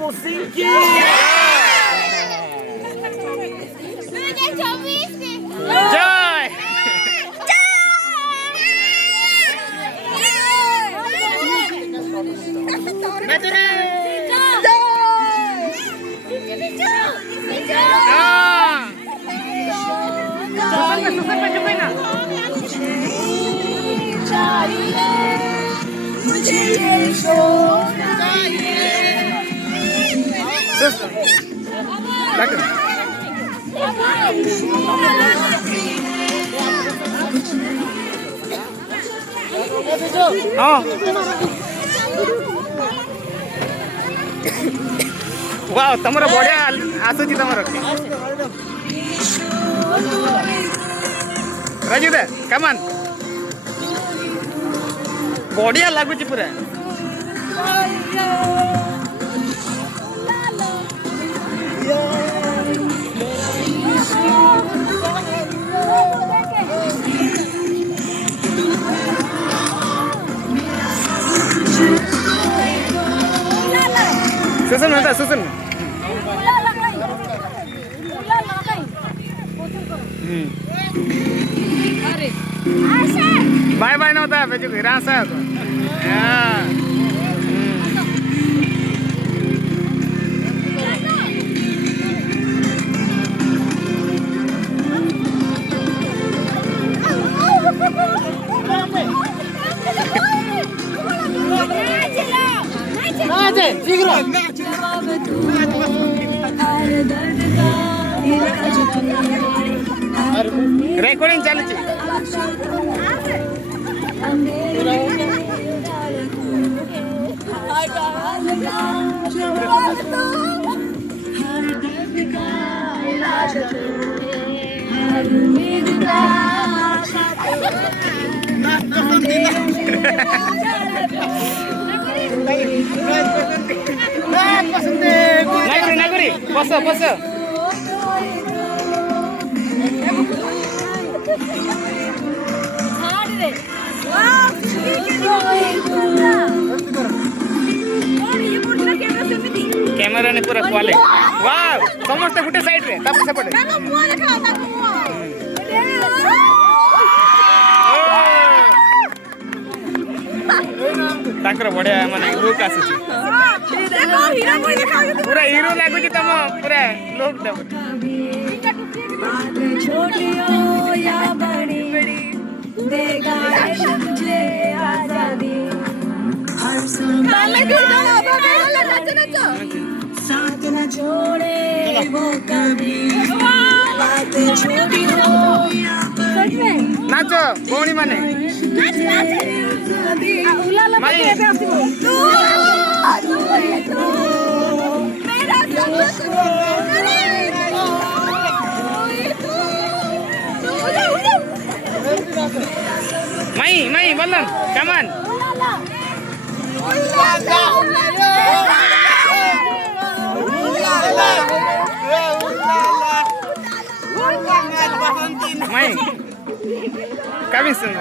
मुसिंकी जय वाह तमर बढ़िया आसुची तमर राजू दे कमान बढ़िया लगुच पूरा सुसन होता सुसन बाय बाय नव्हता बेजू रासा रेकॉर्डिंग चालू नागरी नागरी बस बस कैमरा ने पूरा क्वाले वाह समस्त गुटे साइड रे तब सेपटे ताकर बढ़िया माने लुक आसी पूरा हीरो लागुची तम पूरा लुक दे छोटियो या बड़ी देगा तुझे आजादी हर साथ न छोड़े वो कभी बातें छोटी हो नाचो भौणी माने मई मई बल्लन कमान मई कभी सुन